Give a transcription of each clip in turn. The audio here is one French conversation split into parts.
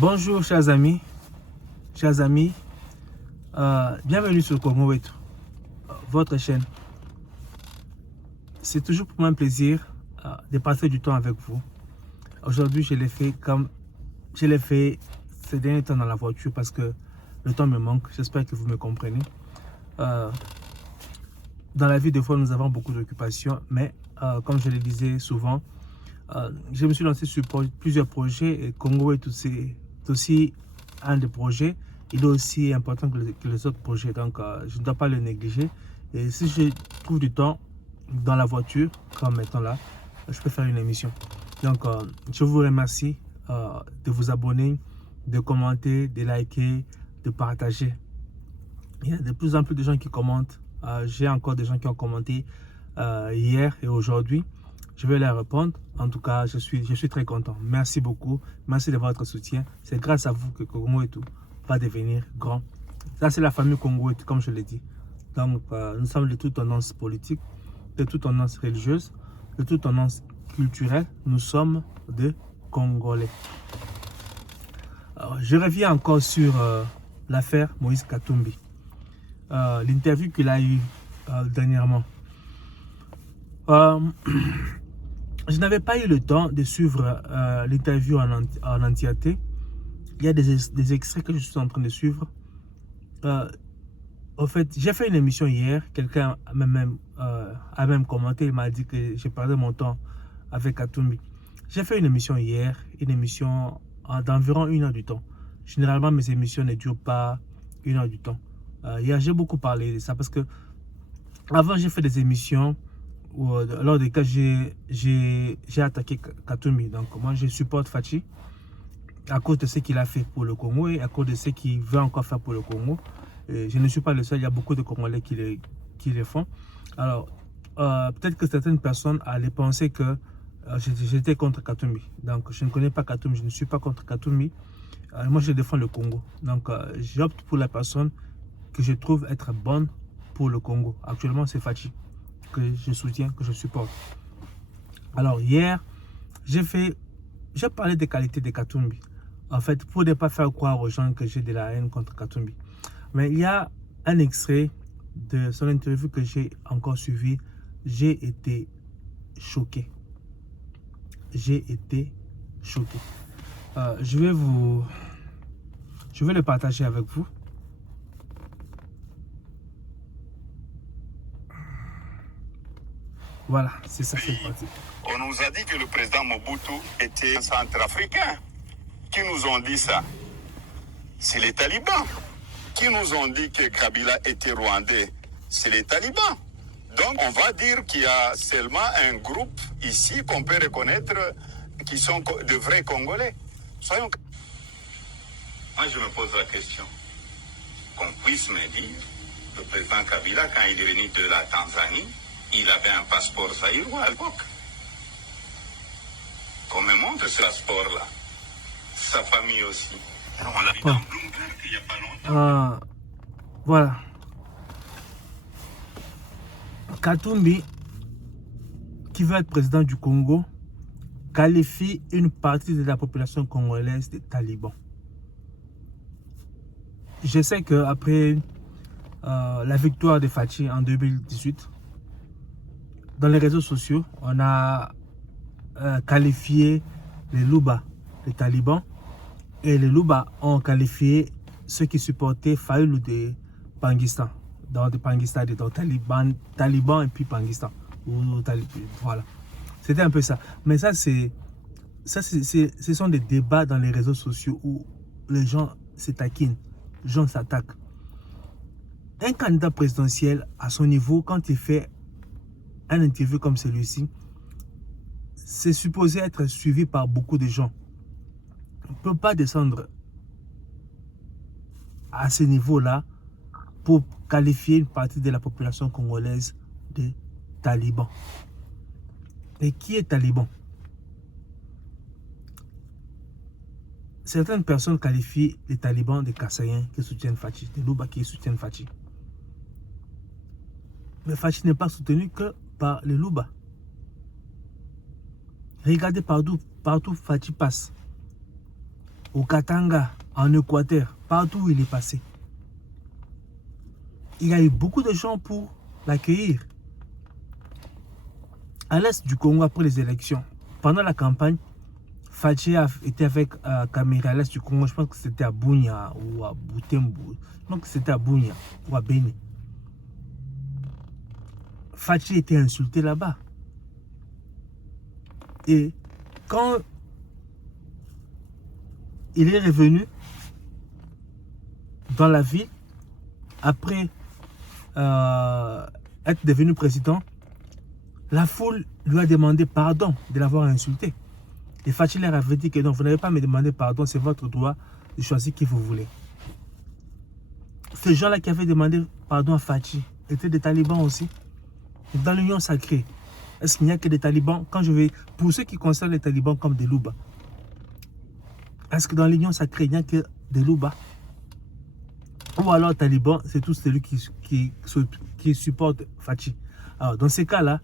Bonjour chers amis, bienvenue sur Congo Wetu, votre chaîne. C'est toujours pour moi un plaisir de passer du temps avec vous. Aujourd'hui, je l'ai fait comme je l'ai fait ces derniers temps dans la voiture parce que le temps me manque. J'espère que vous me comprenez. Dans la vie, des fois, nous avons beaucoup d'occupations, mais comme je le disais souvent, je me suis lancé sur plusieurs projets et Congo Wetu, c'est aussi un des projets. Il est aussi important que les autres projets, donc je ne dois pas le négliger. Et si je trouve du temps dans la voiture, comme maintenant là, je peux faire une émission. Donc je vous remercie de vous abonner, de commenter, de liker, de partager. Il y a de plus en plus de gens qui commentent. J'ai encore des gens qui ont commenté hier et aujourd'hui. Je vais leur répondre. En tout cas, je suis très content. Merci beaucoup. Merci de votre soutien. C'est grâce à vous que Congo Wetu va devenir grand. Ça, c'est la famille Congo Wetu, comme je l'ai dit. Donc, nous sommes de toute tendance politique, de toute tendance religieuse, de toute tendance culturelle. Nous sommes des Congolais. Alors, je reviens encore sur l'affaire Moïse Katumbi. L'interview qu'il a eue dernièrement. Je n'avais pas eu le temps de suivre l'interview en entièreté. Il y a des extraits que je suis en train de suivre. En fait, j'ai fait une émission hier. Quelqu'un a même commenté. Il m'a dit que j'ai perdu mon temps avec Katumbi. J'ai fait une émission hier, une émission d'environ 1 heure du temps. Généralement, mes émissions ne durent pas 1 heure du temps. Hier, j'ai beaucoup parlé de ça parce que avant, j'ai fait des émissions lors desquelles j'ai attaqué Katumbi. Donc, moi, je supporte Fachi à cause de ce qu'il a fait pour le Congo et à cause de ce qu'il veut encore faire pour le Congo. Et je ne suis pas le seul, il y a beaucoup de Congolais qui le font. Alors, peut-être que certaines personnes allaient penser que j'étais contre Katumbi. Donc, je ne connais pas Katumbi, je ne suis pas contre Katumbi. Moi, je défends le Congo. Donc, j'opte pour la personne que je trouve être bonne pour le Congo. Actuellement, c'est Fachi que je soutiens, que je supporte. Alors, hier, j'ai parlé des qualités de Katumbi. En fait, pour ne pas faire croire aux gens que j'ai de la haine contre Katumbi. Mais il y a un extrait de son interview que j'ai encore suivi. J'ai été choqué. J'ai été choqué. Je vais le partager avec vous. Voilà, c'est ça, c'est parti. On nous a dit que le président Mobutu était centrafricain. Qui nous ont dit ça? C'est les talibans. Qui nous ont dit que Kabila était rwandais? C'est les talibans. Donc on va dire qu'il y a seulement un groupe ici qu'on peut reconnaître qui sont de vrais Congolais. Soyons... Moi je me pose la question. Qu'on puisse me dire, le président Kabila, quand il est venu de la Tanzanie, il avait un passeport zaïrois à l'époque. Qu'on me montre ce passeport-là. Sa famille aussi. On l'a vu dans Bloomberg il n'y a pas longtemps. Voilà. Katumbi, qui veut être président du Congo, qualifie une partie de la population congolaise de talibans. Je sais qu'après la victoire de Fachi en 2018, dans les réseaux sociaux, on a qualifié les Louba, les talibans, et les Louba ont qualifié ceux qui supportaient Fayoulou de Pangistan, donc de Pangistan, donc Taliban et puis Pangistan. Voilà, c'était un peu ça. Mais ça, ce sont des débats dans les réseaux sociaux où les gens se taquinent, les gens s'attaquent. Un candidat présidentiel à son niveau, quand il fait un interview comme celui-ci, c'est supposé être suivi par beaucoup de gens. On ne peut pas descendre à ce niveau-là pour qualifier une partie de la population congolaise de talibans. Et qui est taliban? Certaines personnes qualifient les talibans de Kassaïens qui soutiennent Fachi, de Louba qui soutiennent Fachi. Mais Fachi n'est pas soutenu que par les Louba. Regardez partout Fachi passe. au Katanga, en Équateur, partout où il est passé. Il y a eu beaucoup de gens pour l'accueillir. À l'est du Congo, après les élections, pendant la campagne, Fachi était avec Kamere à l'est du Congo. Je pense que c'était à Bunia ou à Butembo. Je pense que c'était à Bunia ou à Beni. Fachi était insulté là-bas. Et quand il est revenu dans la ville, après être devenu président, la foule lui a demandé pardon de l'avoir insulté. Et Fachi leur avait dit que non, vous n'avez pas à me demander pardon, c'est votre droit de choisir qui vous voulez. Ces gens-là qui avaient demandé pardon à Fachi étaient des talibans aussi. Dans l'Union sacrée, est-ce qu'il n'y a que des talibans? Quand je vais, pour ceux qui considèrent les talibans comme des loubas, est-ce que dans l'Union sacrée, il n'y a que des loubas? Ou alors talibans, c'est tous celui qui supporte Fachi. Alors dans ces cas-là,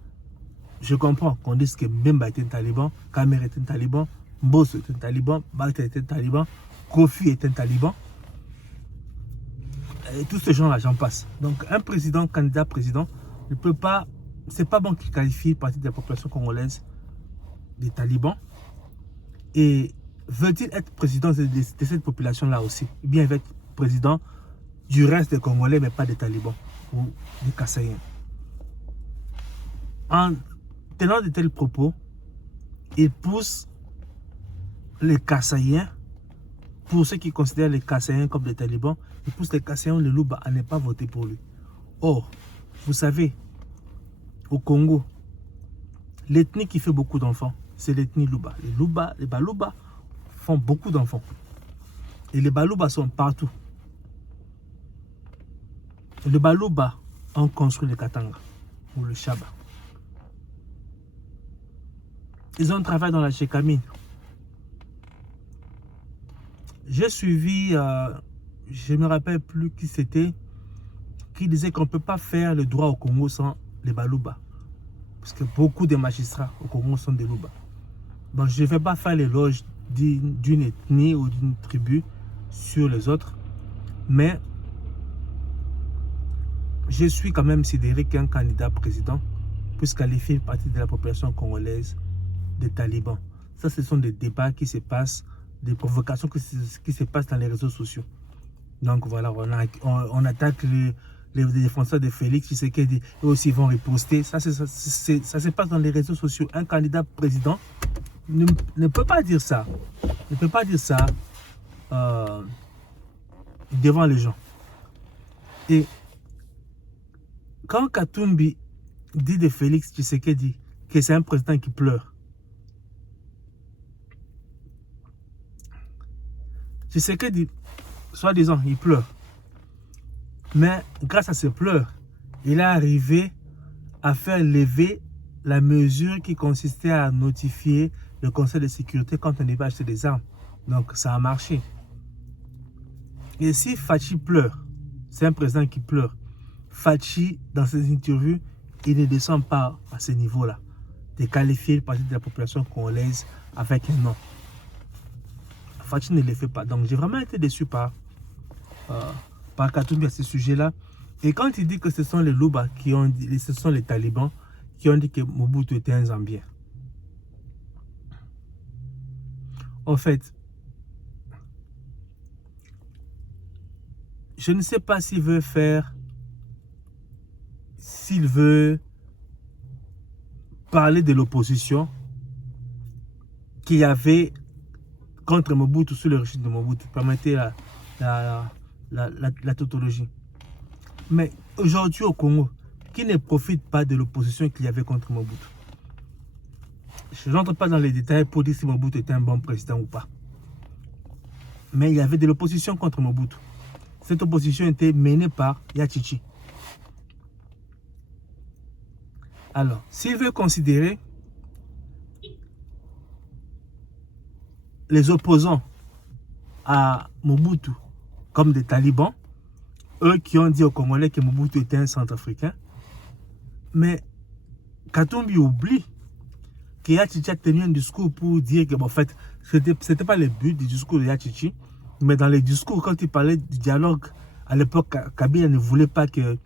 je comprends qu'on dise que Mbemba était un taliban, Kamer était un taliban, Mbosso était un taliban, Balta était un taliban, Kofi était un taliban. Et tous ces gens-là, j'en passe. Donc un président, candidat président, ne peut pas, c'est pas bon qu'il qualifie une partie de la population congolaise des talibans. Et veut-il être président de cette population-là aussi? Ou bien il va être président du reste des Congolais, mais pas des talibans ou des Kassaïens. En tenant de tels propos, il pousse les Kassaïens, pour ceux qui considèrent les Kassaïens comme des talibans, il pousse les Kassaïens, les Louba, à ne pas voter pour lui. Or, vous savez, au Congo, l'ethnie qui fait beaucoup d'enfants, c'est l'ethnie Louba. Les Balouba font beaucoup d'enfants. Et les Balouba sont partout. Les Balouba ont construit le Katanga ou le Chaba. Ils ont travaillé dans la Chekamine. J'ai suivi, je ne me rappelle plus qui c'était, qui disait qu'on ne peut pas faire le droit au Congo sans les Balouba. Parce que beaucoup de magistrats au Congo sont des Louba. Donc je ne vais pas faire l'éloge d'une ethnie ou d'une tribu sur les autres. Mais je suis quand même sidéré qu'un candidat président puisse qualifier une partie de la population congolaise des talibans. Ça, ce sont des débats qui se passent, des provocations qui se passent dans les réseaux sociaux. Donc voilà, on attaque les défenseurs de Félix Tshisekedi, eux aussi vont riposter. Ça se passe dans les réseaux sociaux. Un candidat président ne peut pas dire ça. Ne peut pas dire ça devant les gens. Et quand Katumbi dit de Félix Tshisekedi que c'est un président qui pleure, Tshisekedi, soi-disant, il pleure. Mais grâce à ses pleurs, il est arrivé à faire lever la mesure qui consistait à notifier le Conseil de sécurité quand on devait acheter des armes. Donc ça a marché. Et si Fachi pleure, c'est un président qui pleure, Fachi, dans ses interviews, il ne descend pas à ce niveau-là, de qualifier une partie de la population congolaise avec un nom. Fachi ne le fait pas. Donc j'ai vraiment été déçu par Katumbi à ce sujet-là. Et quand il dit que ce sont les Louba qui ont dit, ce sont les talibans qui ont dit que Mobutu était un Zambien. En fait, je ne sais pas s'il veut parler de l'opposition qu'il y avait contre Mobutu sous le régime de Mobutu. Permettez la tautologie. Mais aujourd'hui au Congo, qui ne profite pas de l'opposition qu'il y avait contre Mobutu? Je n'entre pas dans les détails pour dire si Mobutu était un bon président ou pas. Mais il y avait de l'opposition contre Mobutu. Cette opposition était menée par Yachichi. Alors, s'il veut considérer les opposants à Mobutu comme des talibans, eux qui ont dit aux Congolais que Mobutu était un centrafricain, mais Katumbi oublie que Yachichi a tenu un discours pour dire que, bon, en fait, C'était pas le but du discours de Yachichi, mais dans les discours, quand il parlait du dialogue, à l'époque, Kabila ne voulait pas que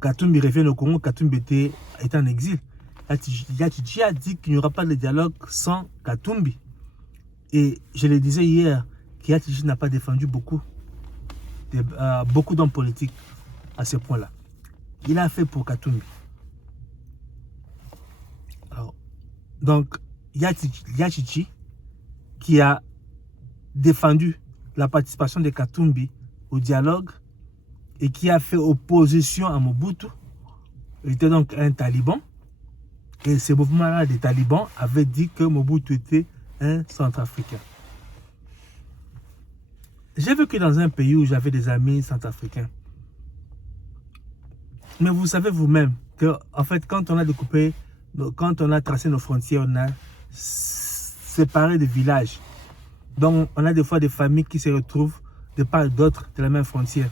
Katumbi revienne au Congo. Katumbi était en exil. Yachichi a dit qu'il n'y aura pas de dialogue sans Katumbi. Et je le disais hier, que Yachichi n'a pas défendu beaucoup d'hommes politiques à ce point-là. Il a fait pour Katumbi. Alors, donc, Yachichi, qui a défendu la participation de Katumbi au dialogue et qui a fait opposition à Mobutu, il était donc un taliban. Et ce mouvement-là des talibans avait dit que Mobutu était un centrafricain. J'ai vécu dans un pays où j'avais des amis centrafricains. Mais vous savez vous-même que, en fait, quand on a découpé, quand on a tracé nos frontières, on a séparé des villages. Donc, on a des fois des familles qui se retrouvent de part et d'autre de la même frontière.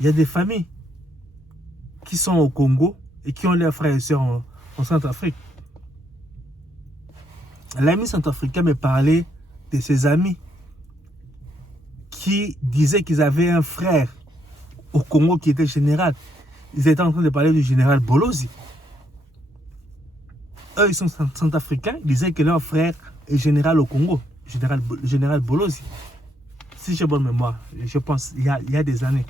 Il y a des familles qui sont au Congo et qui ont leurs frères et sœurs en Centrafrique. L'ami centrafricain me parlait de ses amis qui disaient qu'ils avaient un frère au Congo qui était général. Ils étaient en train de parler du général Bolozi. Eux, ils sont centrafricains. Ils disaient que leur frère est général au Congo. Général Bolozi. Si j'ai bonne mémoire, je pense, il y a des années.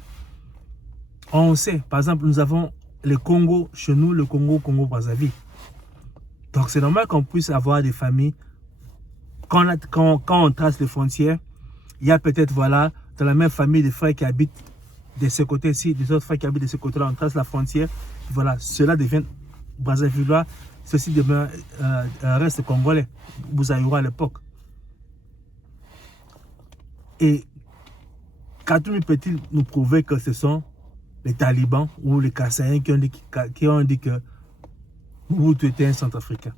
On sait, par exemple, nous avons le Congo chez nous, le Congo-Brazzaville. Donc c'est normal qu'on puisse avoir des familles. Quand on trace les frontières, il y a peut-être, voilà, dans la même famille des frères qui habitent de ce côté-ci, des autres frères qui habitent de ce côté-là, on trace la frontière. Voilà, cela devient Brazzavillois, ceci devient reste congolais, Bouzaïrois à l'époque. Et Katumbi peut-il nous prouver que ce sont les talibans ou les Kassaïens qui ont dit que Mobutu était un centrafricain?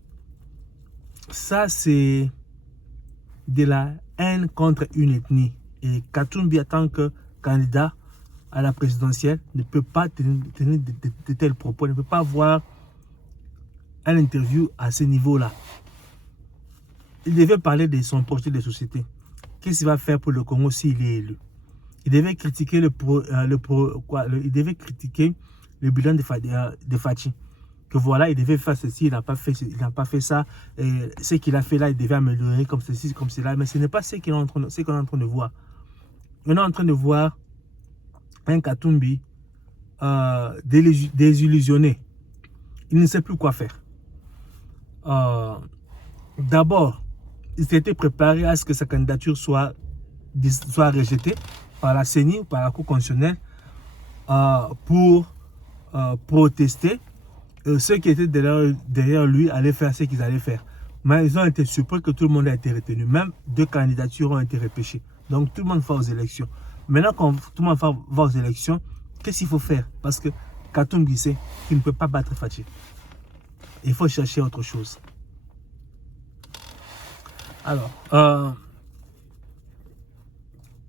Ça, c'est de la haine contre une ethnie. Et Katumbi, en tant que candidat à la présidentielle, ne peut pas tenir de tels propos, ne peut pas avoir un interview à ce niveau-là. Il devait parler de son projet de société. Qu'est-ce qu'il va faire pour le Congo s'il est élu? Il devait critiquer il devait critiquer le bilan de Fachi. Que voilà, il devait faire ceci, il n'a pas fait ça. Et ce qu'il a fait là, il devait améliorer comme ceci, comme cela. Mais ce n'est pas ce qu'on est en train de voir. On est en train de voir un Katumbi désillusionné. Il ne sait plus quoi faire. D'abord, il s'était préparé à ce que sa candidature soit rejetée par la CENI ou par la Cour constitutionnelle pour protester. Ceux qui étaient derrière lui allaient faire ce qu'ils allaient faire. Mais ils ont été surpris que tout le monde a été retenu. Même 2 candidatures ont été repêchées. Donc tout le monde va aux élections. Maintenant, quand tout le monde va aux élections, qu'est-ce qu'il faut faire? Parce que Katumbi sait qu'il ne peut pas battre Fachi. Il faut chercher autre chose. Alors,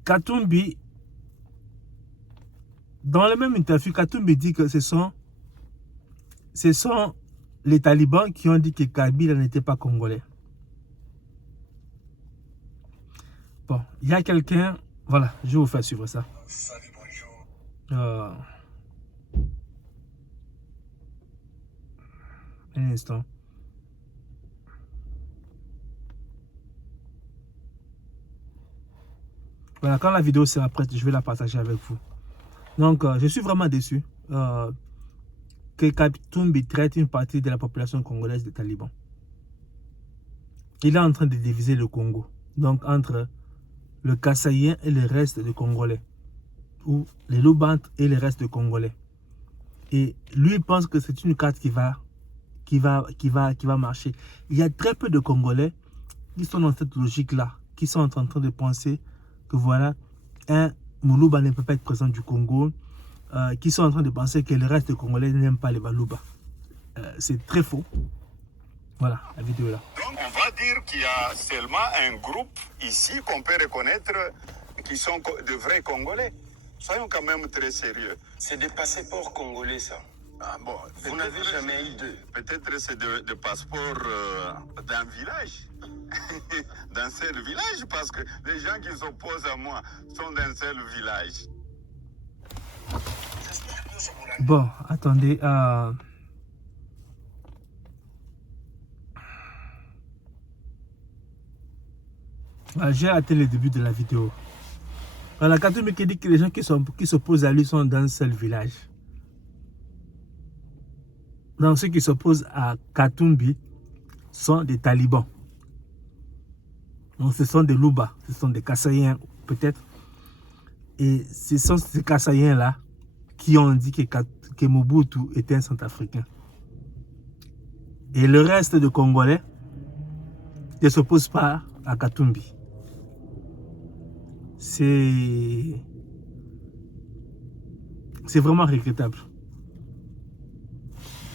Katumbi, dans la même interview, Katumbi dit que ce sont les talibans qui ont dit que Kabila n'était pas congolais. Bon, il y a quelqu'un, voilà, je vais vous faire suivre ça. Salut, bonjour. Un instant. Voilà, quand la vidéo sera prête, je vais la partager avec vous. Donc, je suis vraiment déçu que Katumbi traite une partie de la population congolaise des talibans. Il est en train de diviser le Congo. Donc, entre le Kassaïen et le reste des Congolais. Ou les Loubantes et le reste des Congolais. Et lui pense que c'est une carte qui va marcher. Il y a très peu de Congolais qui sont dans cette logique-là. Qui sont en train de penser que voilà, un Moulouba ne peut pas être présent du Congo. Qui sont en train de penser que le reste des Congolais n'aiment pas les Balouba. C'est très faux. Voilà, la vidéo est là. Donc on va dire qu'il y a seulement un groupe ici qu'on peut reconnaître qui sont de vrais Congolais. Soyons quand même très sérieux. C'est des passeports congolais, ça. Ah bon, vous n'avez jamais eu deux. Peut-être c'est de passeport d'un village. D'un seul village, parce que les gens qui s'opposent à moi sont d'un seul village. Bon, attendez. J'ai raté le début de la vidéo. Voilà, Katumbi qui dit que les gens qui s'opposent à lui sont dans un seul village. Donc ceux qui s'opposent à Katumbi sont des talibans. Donc ce sont des Louba, ce sont des Kassaïens peut-être. Et ce sont ces Kassaïens-là qui ont dit que Mobutu était un Centrafricain. Et le reste de Congolais ne s'opposent pas à Katumbi. C'est vraiment regrettable.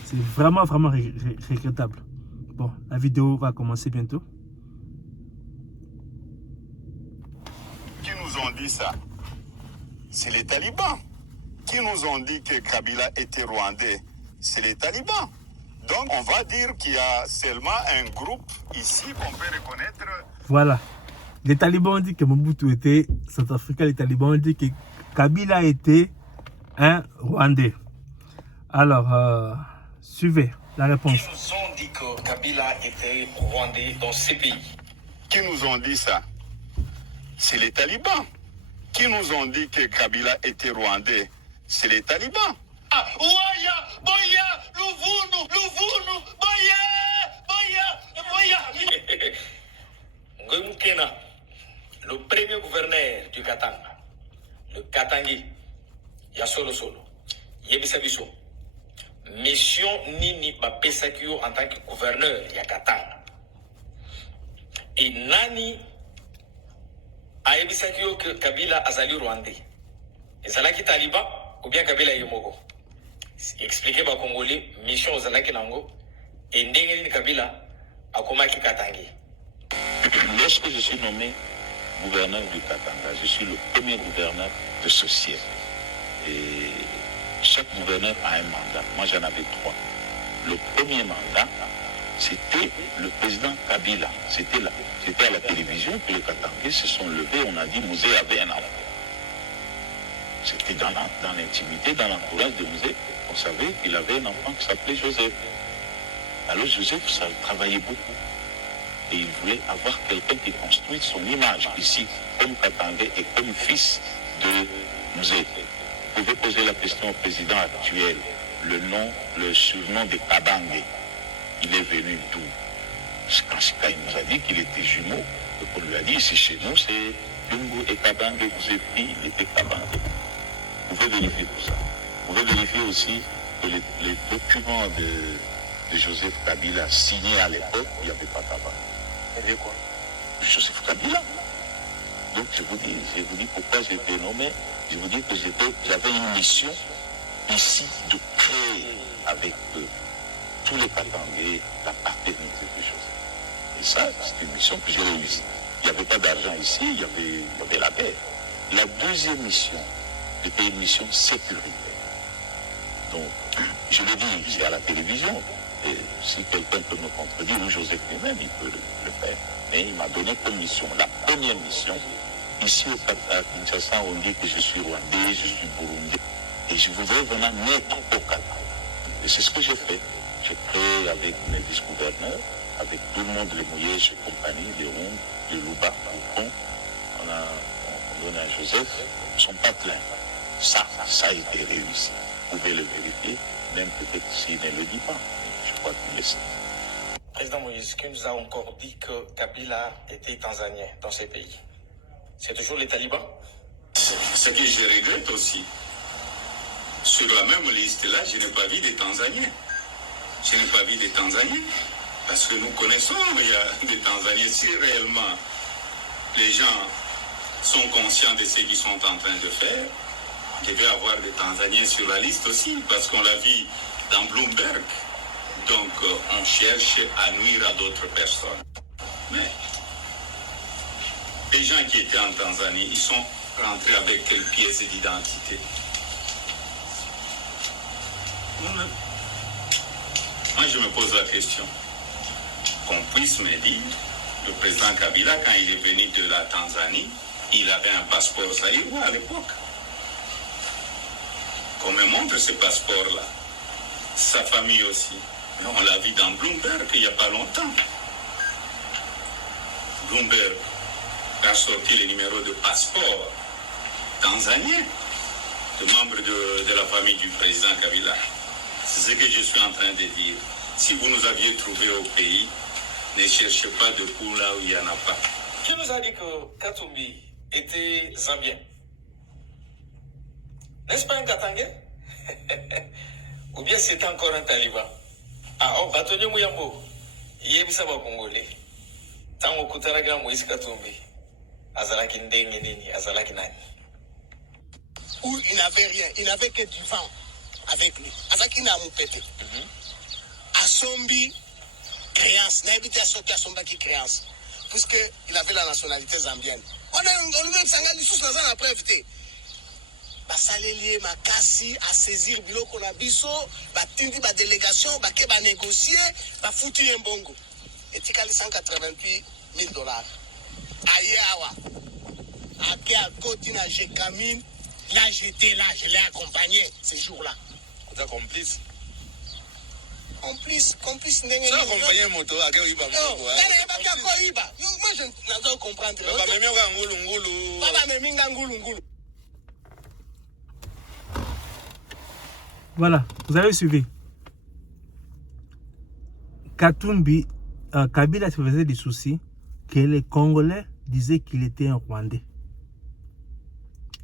C'est vraiment regrettable. Bon, la vidéo va commencer bientôt. Qui nous ont dit ça? C'est les talibans. Qui nous ont dit que Kabila était rwandais? C'est les talibans. Donc on va dire qu'il y a seulement un groupe ici qu'on peut reconnaître. Voilà. Les talibans ont dit que Mobutu était centrafricain. Les talibans ont dit que Kabila était un Rwandais. Alors, suivez la réponse. Qui nous ont dit que Kabila était rwandais dans ces pays? Qui nous ont dit ça? C'est les talibans. Qui nous ont dit que Kabila était rwandais? C'est les talibans. Ah, Ouaya, Boya, Louvounou, Boya. Ngumkena, le premier gouverneur du Katanga, le Katangi, Yasolo Solo, Yebisabiso, mission Nini Bapesakio en tant que gouverneur ya Katanga. Et Nani a Yebisakio que Kabila Azali Rwandais. Et Zalaki Taliban ou bien Kabila Yemogo. Expliquez aux Congolais, mission Zalaki Nango, et Ndengeni Kabila a Komaki Katangi. Lorsque je suis nommé gouverneur du Katanga, je suis le premier gouverneur de ce siècle. Et chaque gouverneur a un mandat. Moi, j'en avais 3. Le premier mandat, c'était le président Kabila. C'était à la télévision que les Katangais se sont levés. On a dit Mouzé avait un enfant. C'était dans l'intimité, dans l'entourage de Mouzé. On savait qu'il avait un enfant qui s'appelait Joseph. Alors Joseph, ça travaillait beaucoup. Et il voulait avoir quelqu'un qui construise son image ici, comme Katangais et comme fils de Mouzé. Vous pouvez poser la question au président actuel. Le surnom de Kabange, il est venu d'où? Quand il nous a dit qu'il était jumeau, donc on lui a dit, ici chez nous, c'est Lungu et Kabange, vous avez pris, il était Kabange. Vous pouvez vérifier tout ça. Vous pouvez vérifier aussi que les documents de Joseph Kabila signés à l'époque, il n'y avait pas Kabange. Il y avait quoi? Joseph Kabila. Donc je vous dis pourquoi j'ai été nommé. Je vous dis que j'avais une mission ici de créer avec tous les Katangais la paternité de Joseph. Et ça, c'est une mission que j'ai réussi. Il n'y avait pas d'argent ici, il y avait la guerre. La deuxième mission était une mission sécuritaire. Donc, je le dis, c'est à la télévision. Et si quelqu'un peut me contredire, ou Joseph lui-même, il peut le faire. Mais il m'a donné comme mission, la première mission. Ici à Kinshasa, on dit que je suis rwandais, je suis burundais. Et je voudrais vraiment naître au Katanga. Et c'est ce que j'ai fait. J'ai créé avec mes vice-gouverneurs, avec tout le monde, les Mouyèges et compagnie, les Ronds, les Louba, les Pont. On donne à Joseph son patelin. Ça a été réussi. Vous pouvez le vérifier, même peut-être s'il ne le dit pas. Je crois qu'il le sait. Président Moïse, qui nous a encore dit que Kabila était tanzanien dans ces pays? C'est toujours les talibans? Ce que je regrette aussi, sur la même liste-là, je n'ai pas vu des Tanzaniens. Je n'ai pas vu des Tanzaniens. Parce que nous connaissons, il y a des Tanzaniens. Si réellement les gens sont conscients de ce qu'ils sont en train de faire, on devait avoir des Tanzaniens sur la liste aussi, parce qu'on l'a vu dans Bloomberg. Donc on cherche à nuire à d'autres personnes. Mais les gens qui étaient en Tanzanie, ils sont rentrés avec quelle pièce d'identité? Moi, je me pose la question. Qu'on puisse me dire, le président Kabila, quand il est venu de la Tanzanie, il avait un passeport zaïrois à l'époque. Qu'on me montre ce passeport-là. Sa famille aussi. Mais on l'a vu dans Bloomberg il n'y a pas longtemps. Bloomberg a sorti le numéro de passeport tanzanien de membres de la famille du président Kabila. C'est ce que je suis en train de dire. Si vous nous aviez trouvé au pays, ne cherchez pas de coups là où il n'y en a pas. Qui nous a dit que Katumbi était zambien? N'est-ce pas un Katangais? Ou bien c'est encore un taliban? Ah, oh, Batonye Mouyambo, Yebisa Congolais. Tango Kutaraga Moïse Katumbi, Azalaki Ndengenini, Azalaki Nani. Où il n'avait rien, il n'avait que du vent avec lui. Azalaki n'a pété. Asombi, créance, n'habite à sortir Asomba qui créance, puisqu'il avait la nationalité zambienne. On lui même sanga les sous dans un après invité. Basalelier makasi à saisir biloko na biso, batindi ba délégation, baké ba négocier, ba foutu un bongo. Et tikali 188 000 $. Aïe awa. Aké à côté na Jekamine, là j'étais là, je l'ai accompagné ces jours-là. Vous êtes complice? Complice n'est pas accompagné moto à quel iba? Non, moi je ne dois comprendre. Voilà, vous avez suivi. Katumbi, Kabila se faisait des soucis que les Congolais disaient qu'il était un Rwandais.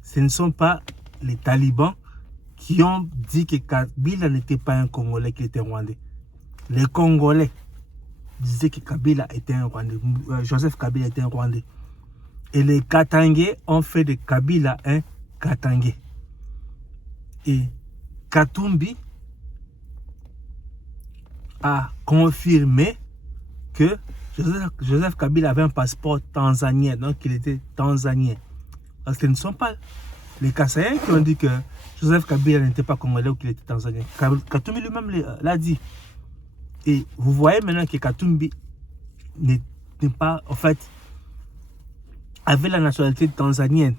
Ce ne sont pas les talibans qui ont dit que Kabila n'était pas un Congolais, qu'il était un Rwandais. Les Congolais disaient que Kabila était un Rwandais, Joseph Kabila était un Rwandais. Et les Katangais ont fait de Kabila un Katangais. Et Katumbi a confirmé que Joseph Kabila avait un passeport tanzanien, donc il était tanzanien. Parce que ce ne sont pas les Kassaïens qui ont dit que Joseph Kabila n'était pas congolais ou qu'il était tanzanien. Katumbi lui-même l'a dit. Et vous voyez maintenant que Katumbi n'est pas, en fait, avait la nationalité tanzanienne.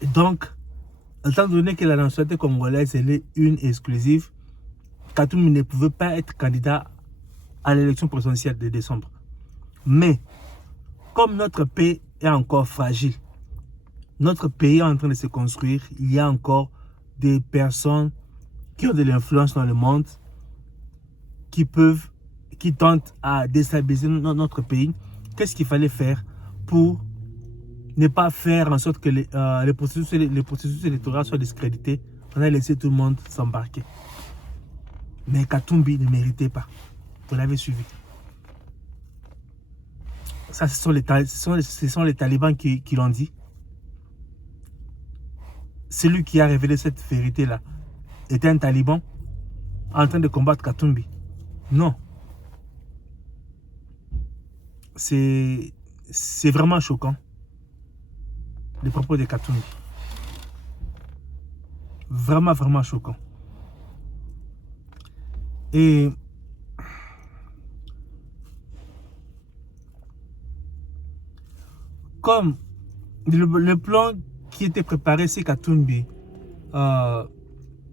Et donc, étant donné que la nationalité congolaise est une exclusive, Katumbi ne pouvait pas être candidat à l'élection présidentielle de décembre. Mais, comme notre pays est encore fragile, notre pays est en train de se construire, il y a encore des personnes qui ont de l'influence dans le monde, qui tentent à déstabiliser notre pays. Qu'est-ce qu'il fallait faire pour ne pas faire en sorte que les processus électoraux soient discrédités? On a laissé tout le monde s'embarquer. Mais Katumbi ne méritait pas. Vous l'avez suivi. Ça, ce sont les talibans qui l'ont dit. Celui qui a révélé cette vérité-là était un taliban en train de combattre Katumbi. Non. C'est vraiment choquant, les propos de Katumbi. Vraiment, vraiment choquant. Et comme le plan qui était préparé, c'est Katumbi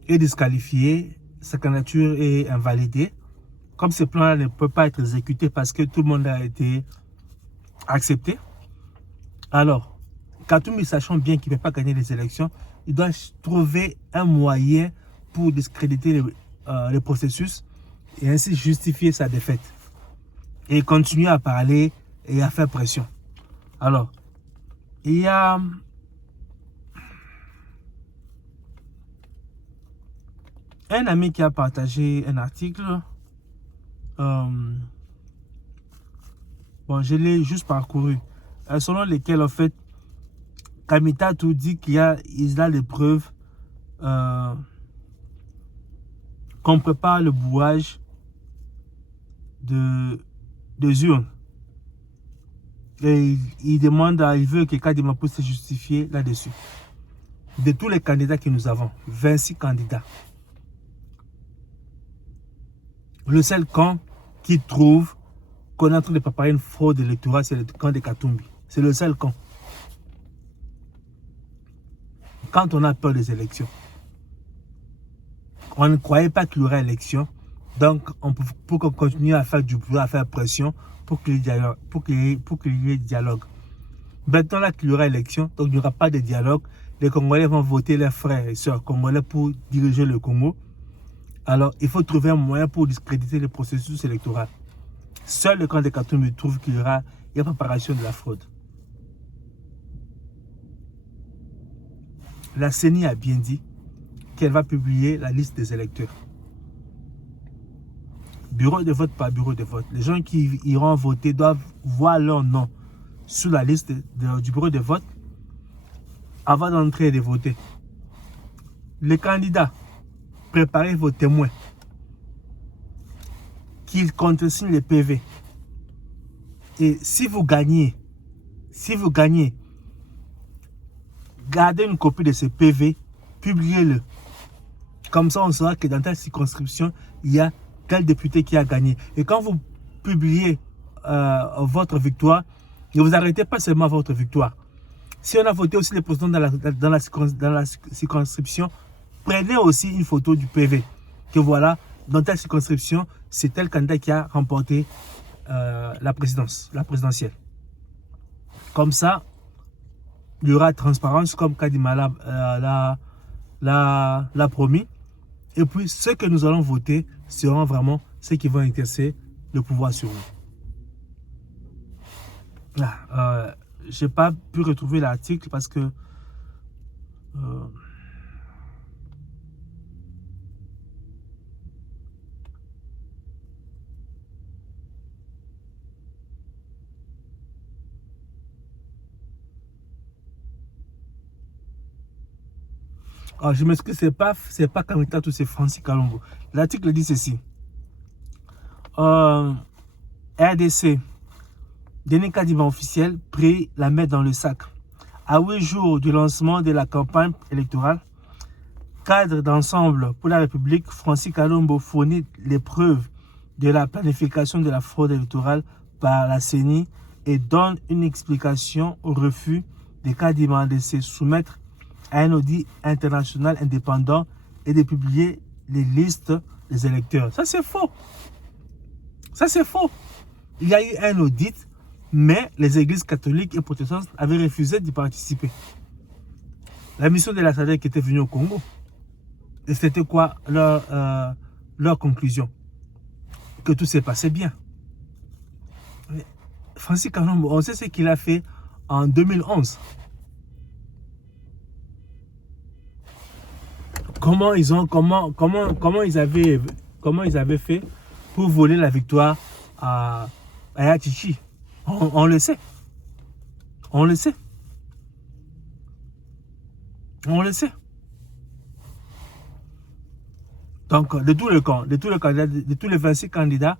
est disqualifié, sa candidature est invalidée. Comme ce plan-là ne peut pas être exécuté parce que tout le monde a été accepté, alors Katumbi, sachant bien qu'il ne peut pas gagner les élections, il doit trouver un moyen pour discréditer le processus et ainsi justifier sa défaite. Et continuer à parler et à faire pression. Alors, il y a un ami qui a partagé un article. Bon, je l'ai juste parcouru. Selon lesquels, en fait, Kamita tout dit qu'il a des preuves qu'on prépare le bouage de urnes. Et il veut que Kadima puisse se justifier là-dessus. de tous les candidats que nous avons, 26 candidats, le seul camp qui trouve qu'on est en train de préparer une fraude électorale, c'est le camp de Katumbi. C'est le seul camp. Quand on a peur des élections, on ne croyait pas qu'il y aurait élection. Donc, pour qu'on continue à faire du boulot, à faire pression, pour qu'il y ait dialogue. Maintenant, là qu'il y aura élection, donc il n'y aura pas de dialogue. Les Congolais vont voter leurs frères et sœurs congolais pour diriger le Congo. Alors, il faut trouver un moyen pour discréditer le processus électoral. Seul le camp de Katumbi trouve qu'il y aura une préparation de la fraude. La CENI a bien dit qu'elle va publier la liste des électeurs. Bureau de vote par bureau de vote. Les gens qui iront voter doivent voir leur nom sur la liste du bureau de vote avant d'entrer et de voter. Les candidats, préparez vos témoins qu'ils contresignent les PV. Et si vous gagnez, gardez une copie de ce PV, publiez-le. Comme ça, on saura que dans telle circonscription, il y a tel député qui a gagné. Et quand vous publiez votre victoire, ne vous arrêtez pas seulement à votre victoire. Si on a voté aussi les présidents dans la circonscription, prenez aussi une photo du PV. Que voilà, dans telle circonscription, c'est tel candidat qui a remporté la présidentielle. Comme ça, il y aura transparence, comme Kadima l'a promis. Et puis, ceux que nous allons voter seront vraiment ceux qui vont exercer le pouvoir sur nous. Je n'ai pas pu retrouver l'article parce que je m'excuse, c'est pas Kamita, c'est Francis Kalongo. L'article dit ceci. RDC, Denis Kadima officiel, prit la main dans le sac. À 8 jours du lancement de la campagne électorale, cadre d'ensemble pour la République, Francis Kalongo fournit les preuves de la planification de la fraude électorale par la CENI et donne une explication au refus de Kadima de se soumettre à un audit international indépendant et de publier les listes des électeurs. Ça, c'est faux. Ça, c'est faux. Il y a eu un audit, mais les églises catholiques et protestantes avaient refusé d'y participer. La mission de la SADC était venue au Congo. Et c'était quoi leur conclusion? Que tout s'est passé bien. Mais Francis Kalongo, on sait ce qu'il a fait en 2011. Comment ils avaient fait pour voler la victoire à Yachichi. On le sait. On le sait. On le sait. Donc, de tous les camps, de tous les 26 candidats,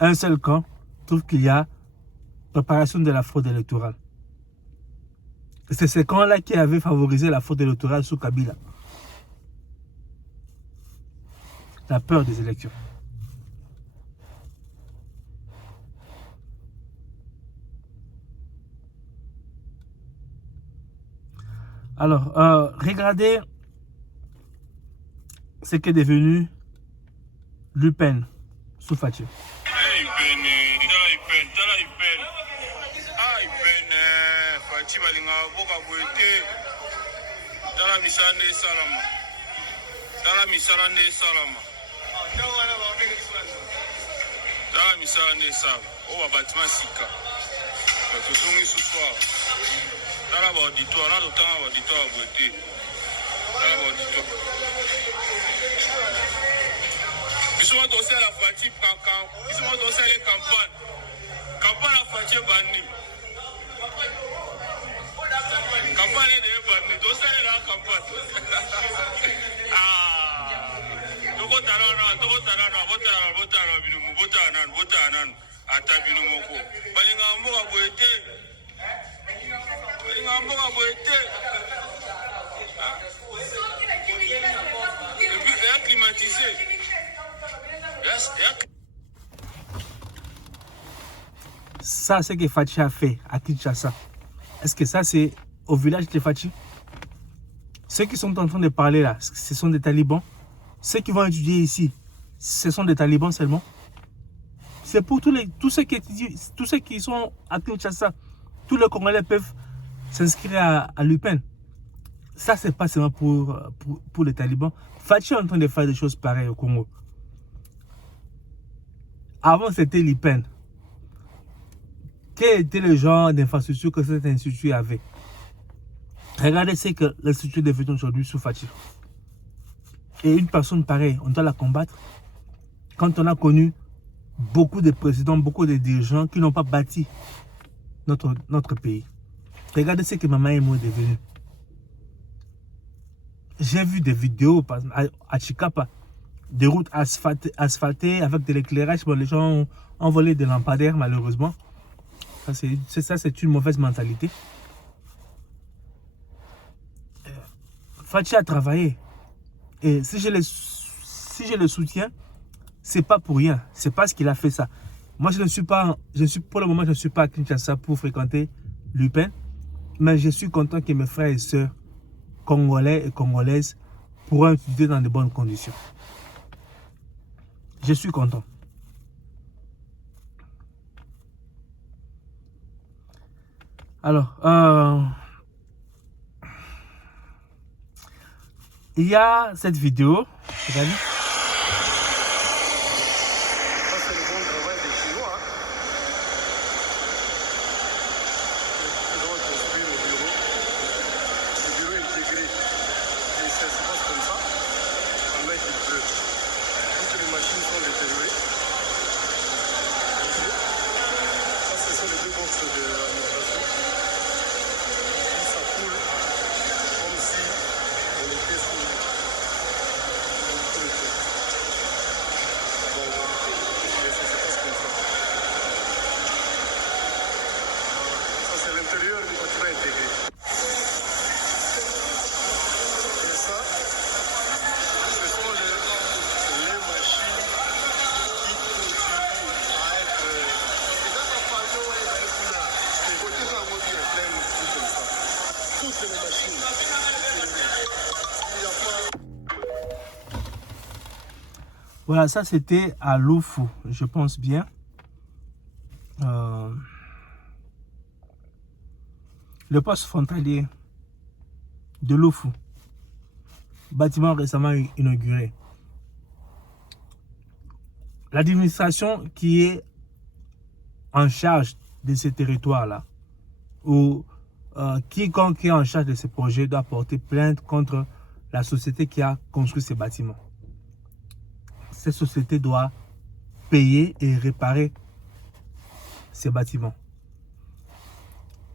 un seul camp trouve qu'il y a préparation de la fraude électorale. C'est ce camp-là qui avait favorisé la fraude électorale sous Kabila. La peur des élections. Alors, regardez ce qu'est devenu l'UPEN sous Faché. Dans misala ne sala o ba bâtiment sika to zongi ce soir dans la auditoire là d'autant auditoire beauté dans la auditoire ils sont dossier à la fatigue quand ils sont dossier les campagnes la fatigue bandi campagne de bandi dossier la campagne Votanan, Atabino Moko. Balingamboa Boete. Ça, c'est ce que Fachi a fait à Kinshasa. Est-ce que ça, c'est au village de Fachi? Ceux qui sont en train de parler là, ce sont des talibans. Ceux qui vont étudier ici, ce sont des talibans seulement. C'est pour tous ceux qui sont à Kinshasa. Tous les Congolais peuvent s'inscrire à l'UPEN. Ça, c'est pas seulement pour les talibans. Fachi est en train de faire des choses pareilles au Congo. Avant, c'était l'UPEN. Quel était le genre d'infrastructure que cet institut avait? Regardez ce que l'institut est devenu aujourd'hui sous Fachi. Et une personne pareille, on doit la combattre. Quand on a connu beaucoup de présidents, beaucoup de dirigeants qui n'ont pas bâti notre pays. Regardez ce que Mama Emo est devenu. J'ai vu des vidéos à Chikapa, des routes asphaltées avec de l'éclairage. Bon, les gens ont volé des lampadaires malheureusement. Ça, c'est une mauvaise mentalité. Fachi a travaillé. Et si je le soutiens, c'est pas pour rien. C'est parce qu'il a fait ça. Moi, pour le moment, je ne suis pas à Kinshasa pour fréquenter l'UPEN. Mais je suis content que mes frères et sœurs congolais et congolaises pourront étudier dans de bonnes conditions. Je suis content. Alors, il y a cette vidéo. Regardez. Voilà, ça c'était à Lufu, je pense bien. Le poste frontalier de Lufu, bâtiment récemment inauguré. L'administration qui est en charge de ces territoires-là, ou quiconque est en charge de ces projets doit porter plainte contre la société qui a construit ces bâtiments. Cette société doit payer et réparer ces bâtiments.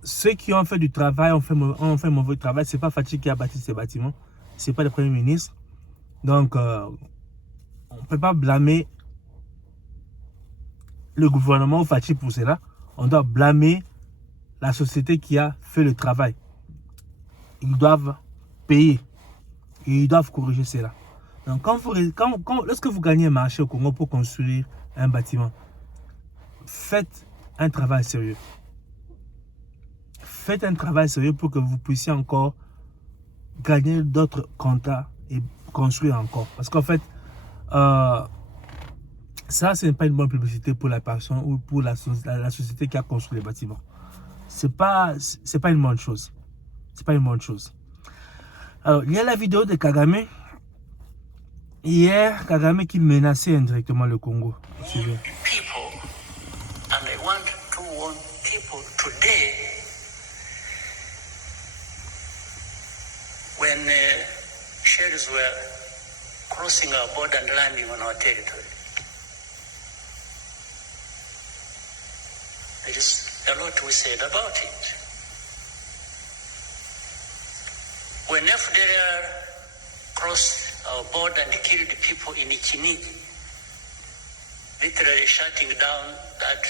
Ceux qui ont fait du travail ont fait mauvais travail. Ce n'est pas Fachi qui a bâti ces bâtiments. Ce n'est pas le Premier ministre. Donc, on ne peut pas blâmer le gouvernement ou Fachi pour cela. On doit blâmer la société qui a fait le travail. Ils doivent payer. Et ils doivent corriger cela. Donc, lorsque vous gagnez un marché au Congo pour construire un bâtiment, faites un travail sérieux. Faites un travail sérieux pour que vous puissiez encore gagner d'autres contrats et construire encore. Parce qu'en fait, ça, ce n'est pas une bonne publicité pour la personne ou pour la société qui a construit les bâtiments. C'est pas une bonne chose. C'est pas une bonne chose. Alors, il y a la vidéo de Kagame. Hier, Kagame qui menaçait indirectement le Congo. People, and I want to warn people today, when shells were crossing our border and landing on our territory, there is a lot we said about it. When FDLR crossed our border and killed people in Ichinigi, literally shutting down that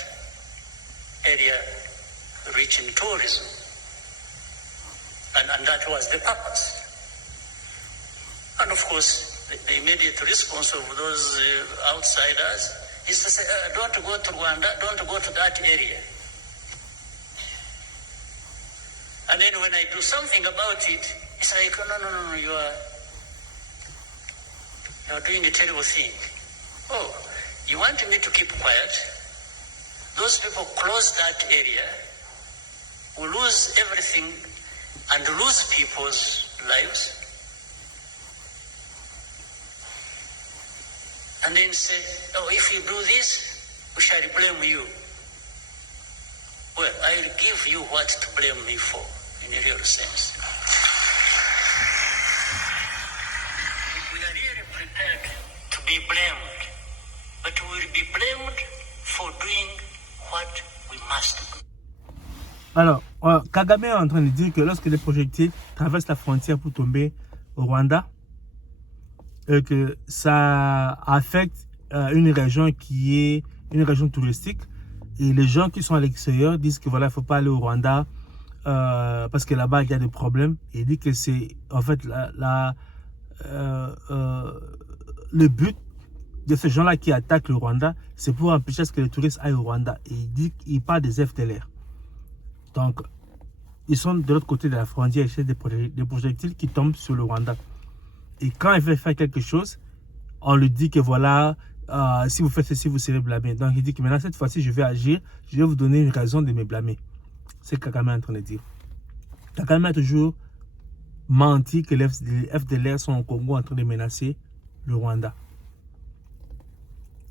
area rich in tourism. And that was the purpose. And of course, the immediate response of those outsiders is to say, don't go to Rwanda, don't go to that area. And then when I do something about it, it's like, oh, no, you are doing a terrible thing. Oh, you want me to keep quiet? Those people close that area, will lose everything and lose people's lives. And then say, oh, if you do this, we shall blame you. Well, I'll give you what to blame me for, in a real sense. We are really prepared to be blamed, but we will be blamed for doing what we must do. Alors, Kagame est en train de dire que lorsque les projectiles traversent la frontière pour tomber au Rwanda, que ça affecte une région qui est une région touristique. Et les gens qui sont à l'extérieur disent que voilà, il ne faut pas aller au Rwanda parce que là-bas, il y a des problèmes. Et il dit que c'est en fait le but de ces gens-là qui attaquent le Rwanda, c'est pour empêcher que les touristes aillent au Rwanda. Et il parle des FDLR. Donc, ils sont de l'autre côté de la frontière et des projectiles qui tombent sur le Rwanda. Et quand il veut faire quelque chose, on lui dit que voilà, si vous faites ceci, vous serez blâmé. Donc il dit que maintenant, cette fois-ci, je vais agir, je vais vous donner une raison de me blâmer. C'est ce que Kagame est en train de dire. Kagame a toujours menti que les FDLR sont au Congo en train de menacer le Rwanda.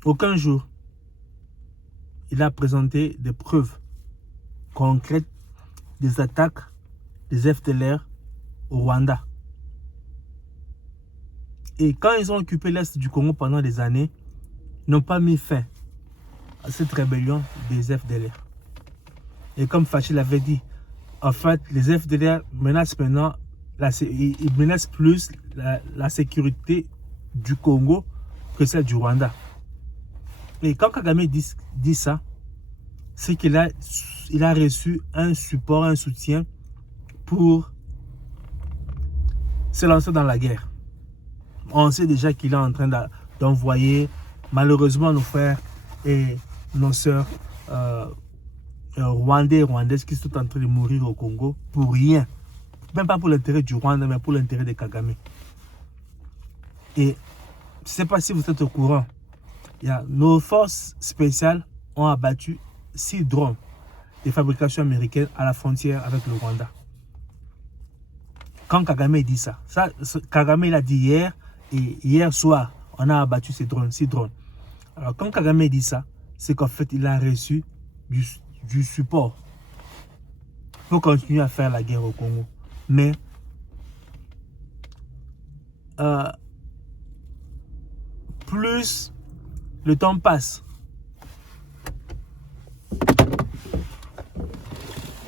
Aucun jour, il a présenté des preuves concrètes des attaques des FDLR au Rwanda. Et quand ils ont occupé l'Est du Congo pendant des années, ils n'ont pas mis fin à cette rébellion des FDLR. Et comme Fachi l'avait dit, en fait, les FDLR menacent maintenant, ils menacent plus la sécurité du Congo que celle du Rwanda. Et quand Kagame dit ça, c'est qu'il a reçu un support, un soutien pour se lancer dans la guerre. On sait déjà qu'il est en train d'envoyer malheureusement nos frères et nos sœurs rwandais et rwandaises qui sont en train de mourir au Congo pour rien. Même pas pour l'intérêt du Rwanda, mais pour l'intérêt de Kagame. Et je ne sais pas si vous êtes au courant, nos forces spéciales ont abattu 6 drones de fabrication américaine à la frontière avec le Rwanda. Quand Kagame dit ça, Kagame l'a dit hier, et hier soir, on a abattu ces drones, 6 drones. Alors quand Kagame dit ça, c'est qu'en fait, il a reçu du support pour continuer à faire la guerre au Congo. Mais plus le temps passe,